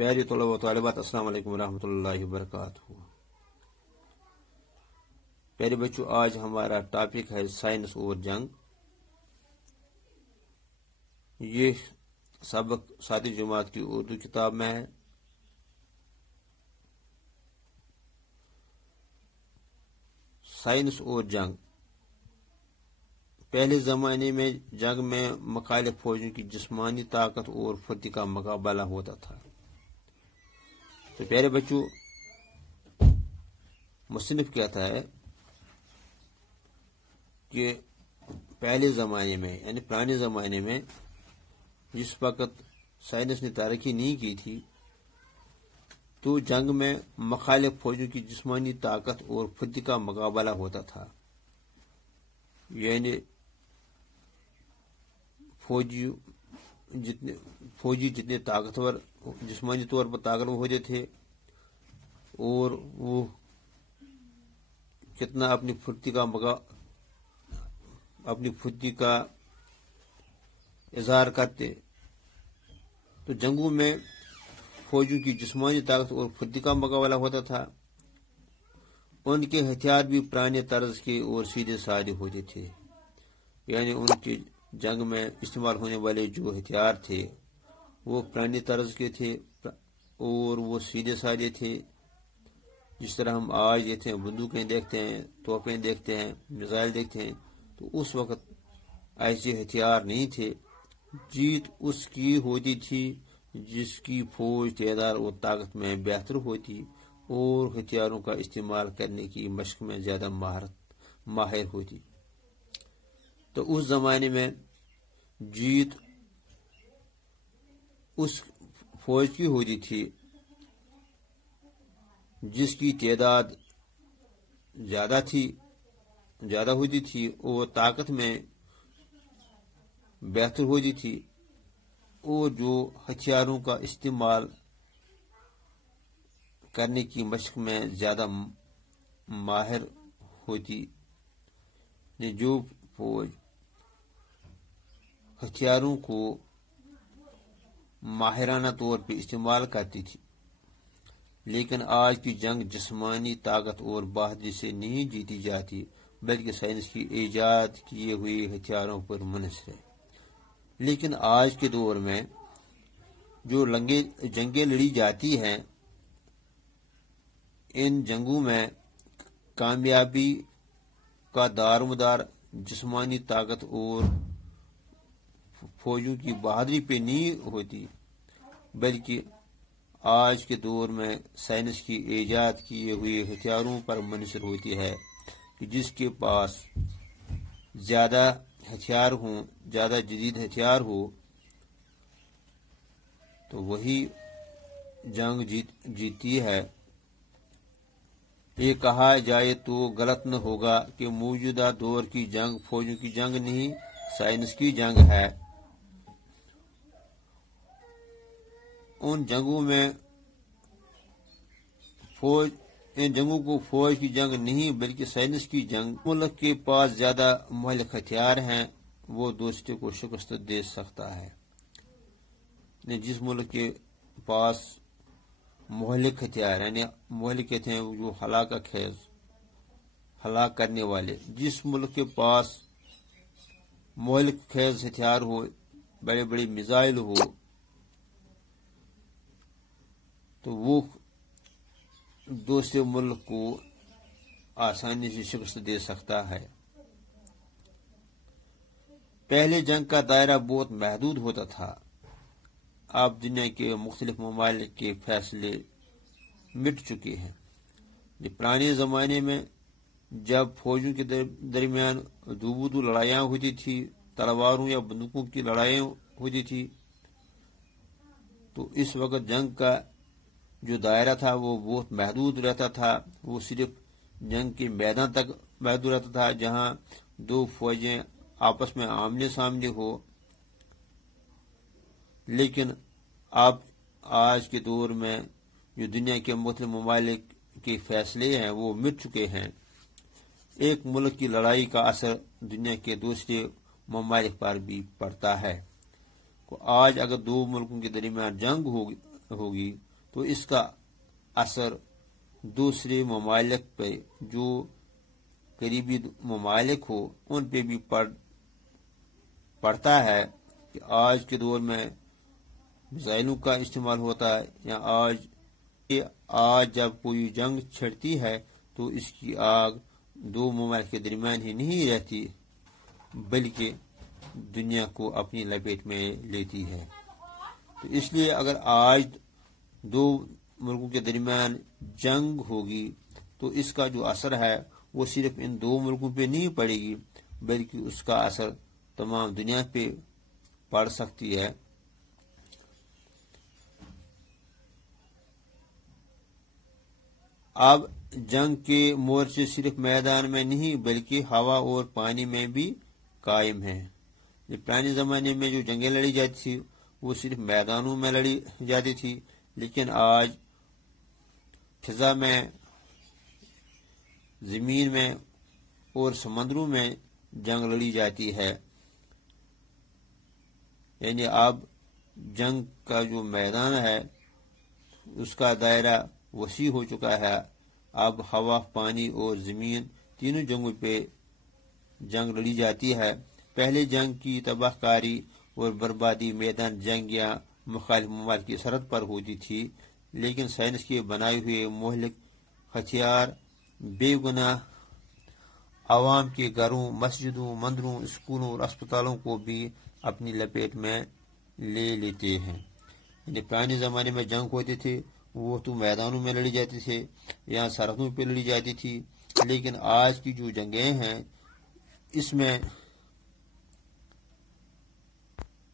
प्यारे तलबा व तालिबात, अस्सलाम वालेकुम रहमतुल्लाहि व बरकातहू। प्यारे बच्चों, आज हमारा टॉपिक है साइंस और जंग। ये सबक 7वीं जमात की उर्दू किताब में है। साइंस और जंग। पहले जमाने में जंग में मुखालिफ फौजों की जिस्मानी ताकत और फुर्ती का मुकाबला होता था। तो प्यारे बच्चों, मुसन्निफ कहता है कि पहले जमाने में यानी पुराने जमाने में जिस वक्त साइंस ने तरक्की नहीं की थी, तो जंग में मुखालिफ फौजों की जिस्मानी ताकत और फुर्ती का मुकाबला होता था। यानी फौजी जितने ताकतवर जिस्मानी तौर पर ताकतवर होते थे और वो कितना अपनी फुर्ती का इजहार करते। तो जंगों में फौजियों की जिस्मानी ताकत और फुर्ती का मुकाबला होता था। उनके हथियार भी पुराने तर्ज के और सीधे साधे होते थे। यानी उनके जंग में इस्तेमाल होने वाले जो हथियार थे वो पुराने तर्ज के थे और वो सीधे साधे थे। जिस तरह हम आज देखते हैं, बंदूकें देखते हैं, तोपें देखते हैं, मिसाइल देखते हैं, तो उस वक्त ऐसे हथियार नहीं थे। जीत उसकी होती थी जिसकी फौज तादाद और ताकत में बेहतर होती और हथियारों का इस्तेमाल करने की मशक में ज्यादा माहिर होती। तो उस जमाने में जीत उस फौज की होती थी जिसकी तादाद ज्यादा होती थी और ताकत में बेहतर होती थी और जो हथियारों का इस्तेमाल करने की मशक में ज्यादा माहिर होती। जो फौज हथियारों को माहिराना तौर पर इस्तेमाल करती थी। लेकिन आज की जंग जिस्मानी ताकत और बहादुरी से नहीं जीती जाती, बल्कि साइंस की ईजाद किए हुए हथियारों पर मुनहसर है। लेकिन आज के दौर में जो जंगें लड़ी जाती हैं, इन जंगों में कामयाबी का दारोमदार जिस्मानी ताकत और फौजों की बहादुरी पे नहीं होती, बल्कि आज के दौर में साइंस की ईजाद किए हुए हथियारों पर मुनहसर होती है कि जिसके पास ज्यादा हथियार हो, ज्यादा जदीद हथियार हो, तो वही जंग जीती है। ये कहा जाए तो गलत न होगा कि मौजूदा दौर की जंग फौजों की जंग नहीं, साइंस की जंग है। इन जंगों को फौज की जंग नहीं बल्कि साइंस की जंग। मुल्क के पास ज्यादा मुहल्लिक हथियार हैं, वो दूसरे को शिकस्त दे सकता है। जिस मुल्क के पास मुहल्लिक हथियार यानी मुहल्लिक कहते हैं जो हलाक करने वाले, जिस मुल्क के पास मुहल्लिक खेज हथियार हो, बड़े बड़े मिसाइल हो, तो वो दूसरे मुल्क को आसानी से शिकस्त दे सकता है। पहले जंग का दायरा बहुत महदूद होता था। अब दुनिया के मुख्तलिफ ममालिक के फैसले मिट चुके हैं। पुराने जमाने में जब फौजों के दरमियान दो लड़ाइयाँ होती थी, तलवारों या बंदूकों की लड़ाइयाँ होती थी, तो इस वक्त जंग का जो दायरा था वो बहुत महदूद रहता था। वो सिर्फ जंग के मैदान तक महदूद रहता था, जहां दो फौजें आपस में आमने सामने हो। लेकिन अब आज के दौर में जो दुनिया के मुख्तलिफ ममालिक के फैसले हैं वो मिट चुके हैं। एक मुल्क की लड़ाई का असर दुनिया के दूसरे ममालिक पर भी पड़ता है। आज अगर दो मुल्कों के दरमियान जंग होगी تو اس کا اثر دوسرے ممالک پہ جو قریبی ممالک ہو ان پہ بھی پڑتا ہے کہ آج کے دور میں میزائلوں کا استعمال ہوتا ہے، یا آج جب کوئی جنگ چھڑتی ہے تو اس کی آگ دو ممالک کے درمیان ہی نہیں رہتی بلکہ دنیا کو اپنی لپیٹ میں لیتی ہے۔ تو اس لیے اگر آج دو ملکوں کے درمیان جنگ ہوگی تو اس کا جو اثر ہے وہ صرف ان دو ملکوں پہ نہیں پڑے گی بلکہ اس کا اثر تمام دنیا پہ پڑ سکتی ہے۔ اب جنگ کے مورچے صرف میدان میں نہیں بلکہ ہوا اور پانی میں بھی قائم ہیں۔ پرانے زمانے میں جو جنگیں لڑی جاتی تھی وہ صرف میدانوں میں لڑی جاتی تھی، لیکن آج فضا میں، زمین میں اور سمندروں میں جنگ لڑی جاتی ہے۔ یعنی اب جنگ کا جو میدان ہے اس کا دائرہ وسیع ہو چکا ہے۔ اب ہوا، پانی اور زمین تینوں جنگوں پہ جنگ لڑی جاتی ہے۔ پہلے جنگ کی تباہ کاری اور بربادی میدان جنگ یا مخالف ممالک کی سرحد پر ہوتی تھی، لیکن سائنس کے بنائے ہوئے مہلک ہتھیار بے گناہ عوام کے گھروں، مسجدوں، مندروں، اسکولوں اور اسپتالوں کو بھی اپنی لپیٹ میں لے لیتے ہیں۔ یعنی پرانے زمانے میں جنگ ہوتے تھے وہ تو میدانوں میں لڑی جاتی تھے یا سرحدوں پہ لڑی جاتی تھی، لیکن آج کی جو جنگیں ہیں اس میں